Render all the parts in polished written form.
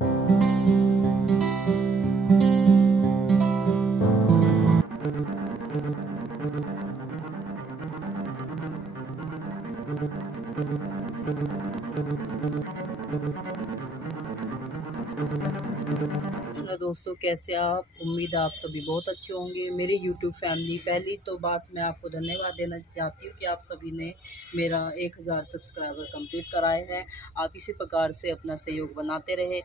Hello दोस्तों, कैसे आप? उम्मीद है आप सभी बहुत अच्छे होंगे। मेरी यूट्यूब फैमिली, पहली तो बात मैं आपको धन्यवाद देना चाहती हूँ कि आप सभी ने मेरा 1000 सब्सक्राइबर कंप्लीट कराए हैं। आप इसी प्रकार से अपना सहयोग बनाते रहे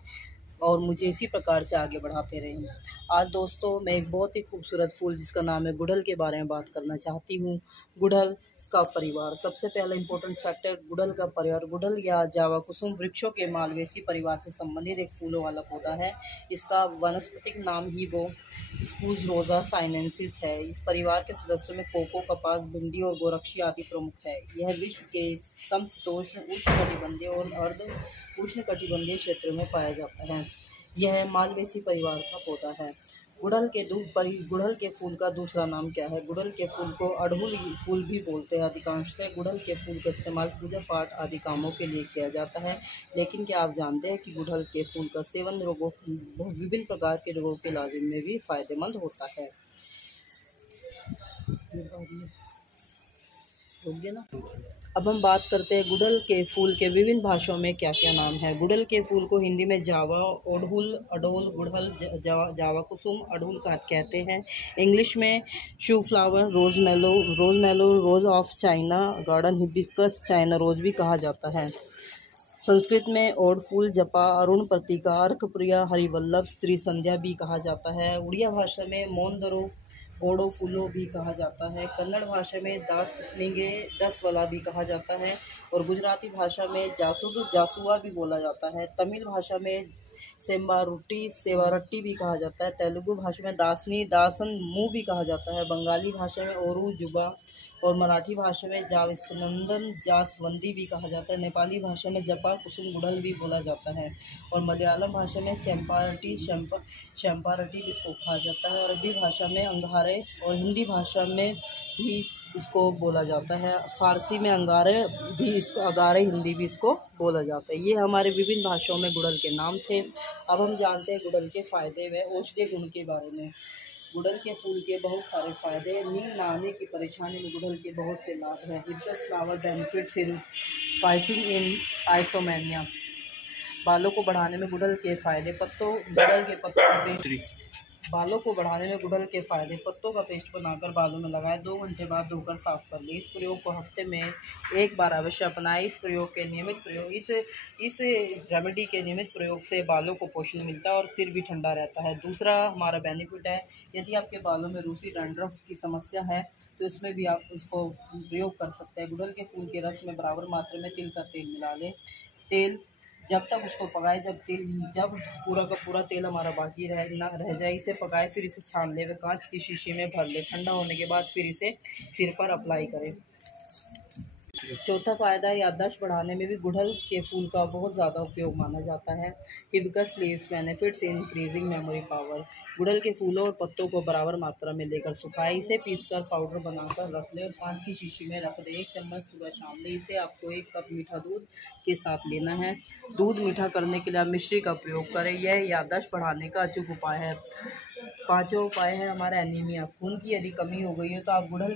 और मुझे इसी प्रकार से आगे बढ़ाते रहें। आज दोस्तों मैं एक बहुत ही खूबसूरत फूल जिसका नाम है गुड़हल के बारे में बात करना चाहती हूँ। गुड़हल का परिवार, सबसे पहला इंपॉर्टेंट फैक्टर गुड़हल का परिवार। गुड़हल या जावा कुसुम वृक्षों के मालवेसी परिवार से संबंधित एक फूलों वाला पौधा है। इसका वानस्पतिक नाम ही वो स्पूज रोजा साइनेंसिस है। इस परिवार के सदस्यों में कोको, कपास, भिंडी और गोरक्षी आदि प्रमुख है। यह विश्व के समशीतोष्ण, उष्णकटिबंधीय और अर्ध उष्णकटिबंधीय क्षेत्र में पाया जाता है। यह मालवेसी परिवार का पौधा है। गुड़हल के फूल का दूसरा नाम क्या है? गुड़हल के फूल को अड़हुल फूल भी बोलते हैं। अधिकांशतः गुड़हल के फूल का इस्तेमाल पूजा पाठ आदि कामों के लिए किया जाता है। लेकिन क्या आप जानते हैं कि गुड़हल के फूल का सेवन विभिन्न प्रकार के रोगों के इलाज में भी फायदेमंद होता है। अब हम बात करते हैं गुड़हल के फूल के विभिन्न भाषाओं में क्या क्या नाम है। गुड़हल के फूल को हिंदी में जावा, ओड़हुल, अडोल, गुड़हल, जावा कुसुम, अड़हुल कहते हैं। इंग्लिश में शू flower, rose mallow, rose of China, garden hibiscus, China rose भी कहा जाता है। संस्कृत में ओड फूल, जपा, अरुण प्रतिका, अर्कप्रिया, हरिवल्लभ, स्त्री संध्या भी कहा जाता है। उड़िया भाषा में मोंदरो, ओडो फूलो भी कहा जाता है। कन्नड़ भाषा में दासलिंगे, दसवला भी कहा जाता है। और गुजराती भाषा में जासुआ भी बोला जाता है। तमिल भाषा में सेवारट्टी भी कहा जाता है। तेलुगु भाषा में दासनी, दासन मुँह भी कहा जाता है। बंगाली भाषा में ओरू, जुबा और मराठी भाषा में जासनंदन, जासवंदी भी कहा जाता है। नेपाली भाषा में जपा, कुसुम, गुड़हल भी बोला जाता है। और मलयालम भाषा में चंपारटी इसको कहा जाता है। अरबी भाषा में अंगारे और हिंदी भाषा में भी इसको बोला जाता है। फारसी में अंगारे भी इसको, अगारे हिंदी भी इसको बोला जाता है। ये हमारे विभिन्न भाषाओं में गुड़हल के नाम थे। अब हम जानते हैं गुड़हल के फायदे व औषधीय गुण के बारे में। गुड़हल के फूल के बहुत सारे फायदे। नींद न आने की परेशानी में गुड़हल के बहुत से लाभ हैं। Hibiscus flower benefits in fighting in insomnia. बालों को बढ़ाने में गुड़हल के फायदे। बालों को बढ़ाने में गुड़हल के फायदे। पत्तों का पेस्ट बनाकर बालों में लगाएं। 2 घंटे बाद धोकर साफ कर लें। इस प्रयोग को हफ्ते में एक बार अवश्य अपनाएं। इस रेमेडी के नियमित प्रयोग से बालों को पोषण मिलता है और सिर भी ठंडा रहता है। दूसरा हमारा बेनिफिट है, यदि आपके बालों में रूसी डैंड्रफ की समस्या है तो इसमें भी आप इसको प्रयोग कर सकते हैं। गुड़हल के फूल के रस में बराबर मात्रा में तिल का तेल मिला लें। तेल जब तक उसको पकाए, जब पूरा का पूरा तेल हमारा बाकी रह जाए, इसे पकाए, फिर इसे छान ले व कांच की शीशी में भर ले। ठंडा होने के बाद फिर इसे सिर पर अप्लाई करें। चौथा फायदा, याददाश्त बढ़ाने में भी गुड़हल के फूल का बहुत ज़्यादा उपयोग माना जाता है। Hibiscus leaves benefits in increasing memory power. गुड़हल के फूलों और पत्तों को बराबर मात्रा में लेकर सुखाएं। इसे पीसकर पाउडर बनाकर रख लें और कांच की शीशी में रख दें। 1 चम्मच सुबह शाम लें। इसे आपको 1 कप मीठा दूध के साथ लेना है। दूध मीठा करने के लिए आप मिश्री का प्रयोग करें। यह याददाश्त बढ़ाने का अचूक उपाय है। 5वां उपाय है हमारा एनीमिया। खून की यदि कमी हो गई है तो आप गुड़हल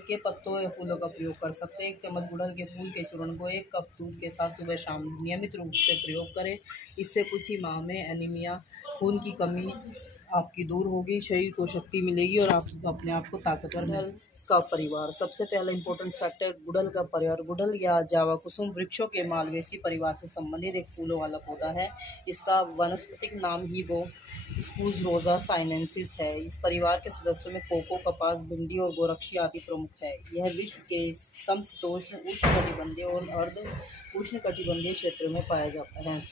के पत्तों या फूलों का प्रयोग कर सकते हैं। 1 चम्मच गुड़हल के फूल के चूर्ण को 1 कप दूध के साथ सुबह शाम नियमित रूप से प्रयोग करें। इससे कुछ ही माह में एनीमिया, खून की कमी आपकी दूर होगी, शरीर को शक्ति मिलेगी और आप अपने आप को ताकतवर महसूस का परिवार, सबसे पहला इंपॉर्टेंट फैक्टर गुड़हल का परिवार। गुड़हल या जावा कुसुम वृक्षों के मालवेसी परिवार से संबंधित एक फूलों वाला पौधा है। इसका वानस्पतिक नाम ही वो स्पूज रोजा साइनेंसिस है। इस परिवार के सदस्यों में कोको, कपास, भिंडी और गोरक्षी आदि प्रमुख है। यह विश्व के समशीतोष्ण, उष्णकटिबंधीय और अर्ध उष्णकटिबंधीय क्षेत्र में पाया जाता है।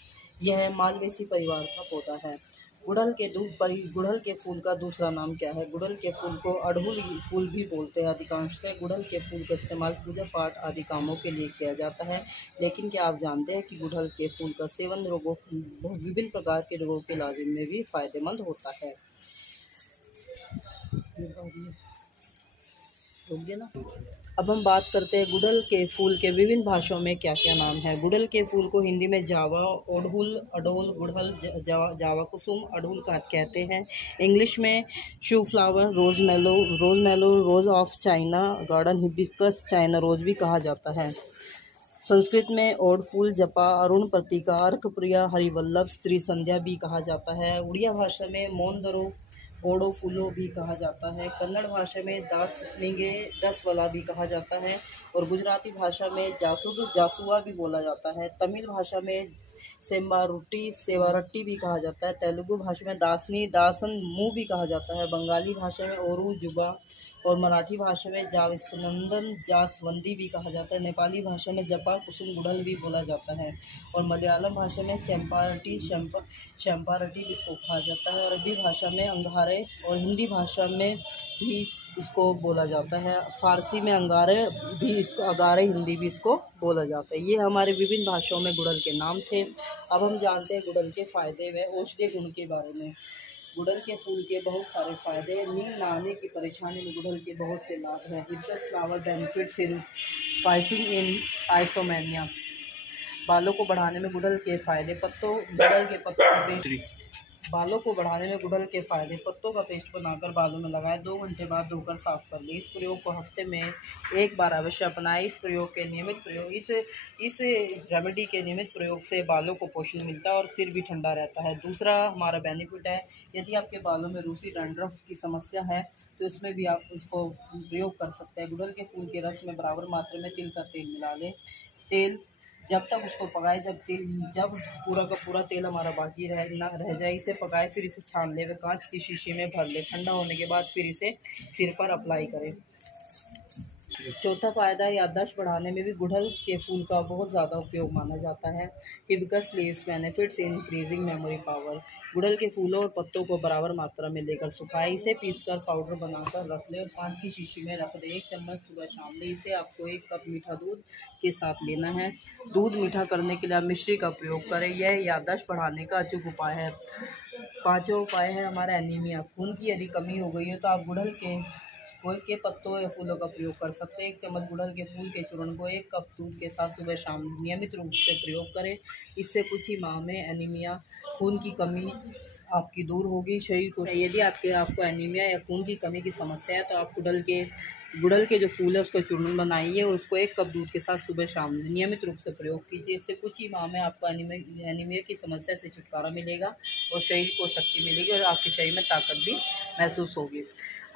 यह मालवेसी परिवार का पौधा है। गुड़हल के फूल का दूसरा नाम क्या है? गुड़हल के फूल को अड़हुल फूल भी बोलते हैं। अधिकांशतः गुड़हल के फूल का इस्तेमाल पूजा पाठ आदि कामों के लिए किया जाता है। लेकिन क्या आप जानते हैं कि गुड़हल के फूल का सेवन विभिन्न प्रकार के रोगों के इलाज में भी फायदेमंद होता है। अब हम बात करते हैं गुड़हल के फूल के विभिन्न भाषाओं में क्या क्या नाम है। गुड़हल के फूल को हिंदी में जावा, ओड़हुल, अडोल, गुड़हल, जावा कुसुम, अड़हुल कहते हैं। इंग्लिश में शू flower, rose mallow, rose of China, garden hibiscus, China rose भी कहा जाता है। संस्कृत में ओड फूल, जपा, अरुण प्रतीका, अर्कप्रिया, हरिवल्लभ, स्त्री संध्या भी कहा जाता है। उड़िया भाषा में मोंदरो, ओडो फूलो भी कहा जाता है। कन्नड़ भाषा में दासलिंगे, दसवला भी कहा जाता है। और गुजराती भाषा में जासुआ भी बोला जाता है। तमिल भाषा में सेवारट्टी भी कहा जाता है। तेलुगु भाषा में दासनी, दासन मुँह भी कहा जाता है। बंगाली भाषा में ओरू, जुबा, और मराठी भाषा में जासवंदन, जासवंदी भी कहा जाता है। नेपाली भाषा में जपा, कुसुम, गुड़हल भी बोला जाता है। और मलयालम भाषा में चंपारटी इसको कहा जाता है। अरबी भाषा में अंगारे, और हिंदी भाषा में भी इसको बोला जाता है। फारसी में अंगारे भी इसको, अगारे हिंदी भी इसको बोला जाता है। ये हमारे विभिन्न भाषाओं में गुड़हल के नाम थे। अब हम जानते हैं गुड़हल के फ़ायदे व औषधीय गुण के बारे में। गुड़हल के फूल के बहुत सारे फायदे हैं। नींद न आने की परेशानी में गुड़हल के बहुत से लाभ हैं। Hibiscus flower benefits in fighting in insomnia. बालों को बढ़ाने में गुड़हल के फायदे। गुड़हल के पत्तों का पेस्ट बालों को बढ़ाने में गुड़हल के फायदे। पत्तों का पेस्ट बनाकर बालों में लगाएं। 2 घंटे बाद धोकर साफ कर लें। इस प्रयोग को हफ्ते में 1 बार अवश्य अपनाएं। इस रेमेडी के नियमित प्रयोग से बालों को पोषण मिलता है और सिर भी ठंडा रहता है। दूसरा हमारा बेनिफिट है, यदि आपके बालों में रूसी डैंड्रफ की समस्या है तो इसमें भी आप इसको प्रयोग कर सकते हैं। गुड़हल के फूल के रस में बराबर मात्रा में तिल का तेल मिला लें। तेल जब तक उसको पकाए, जब पूरा का पूरा तेल हमारा बाकी रह जाए, इसे पकाए, फिर इसे छान ले, कांच की शीशी में भर ले। ठंडा होने के बाद फिर इसे सिर पर अप्लाई करें। चौथा फायदा, याददाश्त बढ़ाने में भी गुड़हल के फूल का बहुत ज़्यादा उपयोग माना जाता है। Hibiscus leaves benefits in increasing memory power. गुड़हल के फूलों और पत्तों को बराबर मात्रा में लेकर सुखाएं। इसे पीसकर पाउडर बनाकर रख ले और कांच की शीशी में रख दे। 1 चम्मच सुबह शाम ले। इसे आपको 1 कप मीठा दूध के साथ लेना है। दूध मीठा करने के लिए आप मिश्री का प्रयोग करें। यह याददाश्त बढ़ाने का अचूक उपाय है। 5वां उपाय है हमारा एनीमिया। खून की यदि कमी हो गई है तो आप गुड़हल के पत्तों या फूलों का प्रयोग कर सकते हैं। 1 चम्मच गुड़हल के फूल के चूर्ण को 1 कप दूध के साथ सुबह शाम नियमित रूप से प्रयोग करें। इससे कुछ ही माह में एनीमिया, खून की कमी आपकी दूर होगी। शरीर को यदि आपको एनीमिया या खून की कमी की समस्या है तो आप गुड़हल के जो फूल है उसका चूर्ण बनाइए और उसको 1 कप दूध के साथ सुबह शाम नियमित रूप से प्रयोग कीजिए। इससे कुछ ही माह में आपको एनीमिया की समस्या से छुटकारा मिलेगा और शरीर को शक्ति मिलेगी और आपके शरीर में ताकत भी महसूस होगी।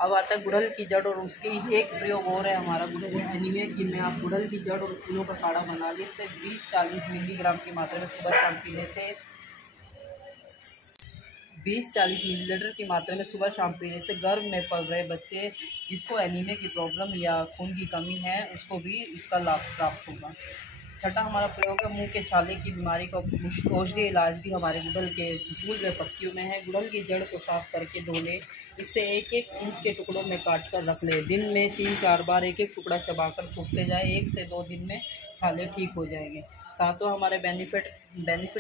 अब आता है गुड़हल की जड़, और उसके एक प्रयोग और है हमारा गुड़हल एनीमिया की में आप गुड़हल की जड़ और फूलों का काढ़ा बना लीजिए। इससे 20-40 मिलीग्राम की मात्रा में सुबह शाम पीने से 20-40 मिलीलीटर की मात्रा में सुबह शाम पीने से गर्भ में पल रहे बच्चे जिसको एनीमिया की प्रॉब्लम या खून की कमी है उसको भी इसका लाभ प्राप्त होगा। छठा हमारा प्रयोग है मुंह के छाले की बीमारी का औषधीय इलाज भी हमारे गुड़हल के फूल व पत्तियों में है। गुड़हल की जड़ को साफ करके धो ले। इससे 1-1 इंच के टुकड़ों में काट कर रख ले। दिन में 3-4 बार 1-1 टुकड़ा चबाकर थूकते जाए। 1 से 2 दिन में छाले ठीक हो जाएंगे। 7वां हमारे बेनिफिट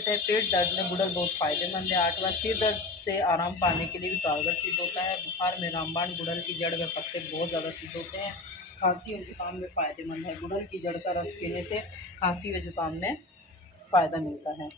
है पेट दर्द में गुड़हल बहुत फ़ायदेमंद है। 8वां सिर दर्द से आराम पाने के लिए भी कारगर सिद्ध होता है। बुखार में रामबाण गुड़हल की जड़ व पत्ते बहुत ज़्यादा सिद्ध होते हैं। खांसी और जुकाम में फ़ायदेमंद है। गुड़हल की जड़ का रस पीने से खांसी व जुकाम में फ़ायदा मिलता है।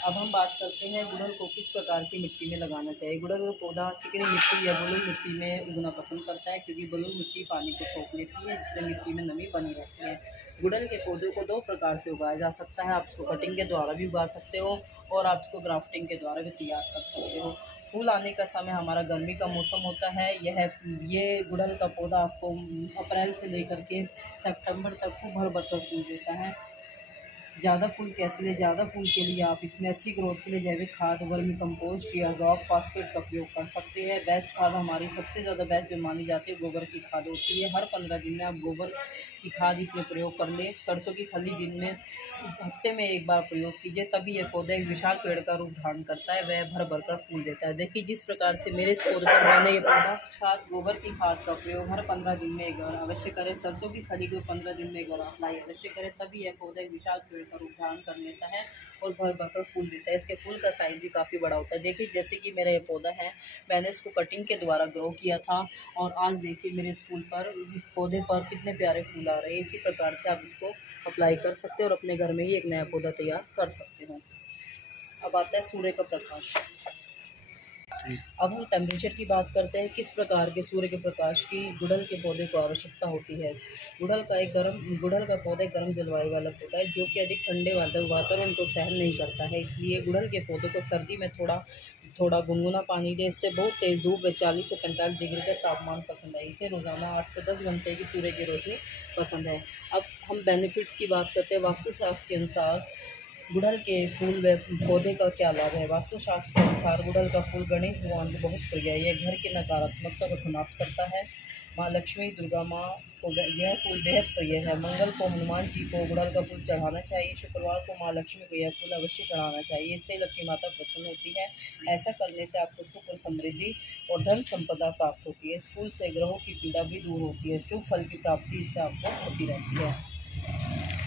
अब हम बात करते हैं गुड़हल को किस प्रकार की मिट्टी में लगाना चाहिए। गुड़हल का पौधा चिकनी मिट्टी या बलुई मिट्टी में उगना पसंद करता है क्योंकि बलुई मिट्टी पानी को सोख लेती है जिससे मिट्टी में नमी बनी रहती है। गुड़हल के पौधे को 2 प्रकार से उगाया जा सकता है। आप इसको कटिंग के द्वारा भी उगा सकते हो और आप इसको ग्राफ्टिंग के द्वारा भी तैयार कर सकते हो। फूल आने का समय हमारा गर्मी का मौसम होता है। ये गुड़हल का पौधा आपको अप्रैल से लेकर के सितंबर तक खूब भर कर फूल देता है। ज़्यादा फूल कैसे ले? ज़्यादा फूल के लिए आप इसमें अच्छी ग्रोथ के लिए जैविक खाद, वर्मी कंपोस्ट या रॉक फॉस्फेट का प्रयोग कर सकते हैं। बेस्ट खाद हमारी सबसे ज़्यादा बेस्ट जो मानी जाती है गोबर की खाद होती है। हर 15 दिन में आप गोबर की खाद इसमें प्रयोग कर लें। सरसों की खली दिन में हफ्ते में 1 बार प्रयोग कीजिए, तभी यह पौधा एक विशाल पेड़ का रूप धारण करता है। वह भर भर कर फूल देता है। देखिए जिस प्रकार से मेरे इस पौधे पर मैंने ये पौधा खाद गोबर की खाद का प्रयोग हर 15 दिन में 1 बार अवश्य करें। सरसों की खली को 15 दिन में 1 बार अप्लाई अवश्य करें, तभी यह पौधा एक विशाल पेड़ सूर्य का रूप धारण कर लेता है और भर भर कर फूल देता है। इसके फूल का साइज़ भी काफ़ी बड़ा होता है। देखिए जैसे कि मेरा ये पौधा है, मैंने इसको कटिंग के द्वारा ग्रो किया था और आज देखिए मेरे इस फूल पर पौधे पर कितने प्यारे फूल आ रहे हैं। इसी प्रकार से आप इसको अप्लाई कर सकते हैं और अपने घर में ही एक नया पौधा तैयार कर सकते हैं। अब आता है सूर्य का प्रकाश। अब हम टेम्परेचर की बात करते हैं, किस प्रकार के सूर्य के प्रकाश की गुड़हल के पौधे को आवश्यकता होती है। गुड़हल का पौधा गर्म जलवायु वाला पौधा है जो कि अधिक ठंडे वातावरण को सहन नहीं करता है। इसलिए गुड़हल के पौधे को सर्दी में थोड़ा गुनगुना पानी दे। इससे बहुत तेज़ धूप में 40 से 45 डिग्री का तापमान पसंद है। इसे रोज़ाना 8 से 10 घंटे की सूर्य की रोशनी पसंद है। अब हम बेनिफिट्स की बात करते हैं। वास्तुशास्त्र के अनुसार गुड़हल के फूल व पौधे का क्या लाभ है। वास्तुशास्त्र के अनुसार गुड़हल का फूल गणेश भगवान को बहुत प्रिय है। यह घर की नकारात्मकता को समाप्त करता है। माँ लक्ष्मी, दुर्गा माँ को यह फूल बेहद प्रिय है। मंगल को हनुमान जी को गुड़हल का फूल चढ़ाना चाहिए। शुक्रवार को माँ लक्ष्मी को यह फूल अवश्य चढ़ाना चाहिए। इससे लक्ष्मी माता प्रसन्न होती है। ऐसा करने से आपको सुख और समृद्धि और धन संपदा प्राप्त होती है। इस फूल से ग्रहों की पीड़ा भी दूर होती है। शुभ फल की प्राप्ति इससे आपको होती रहती है।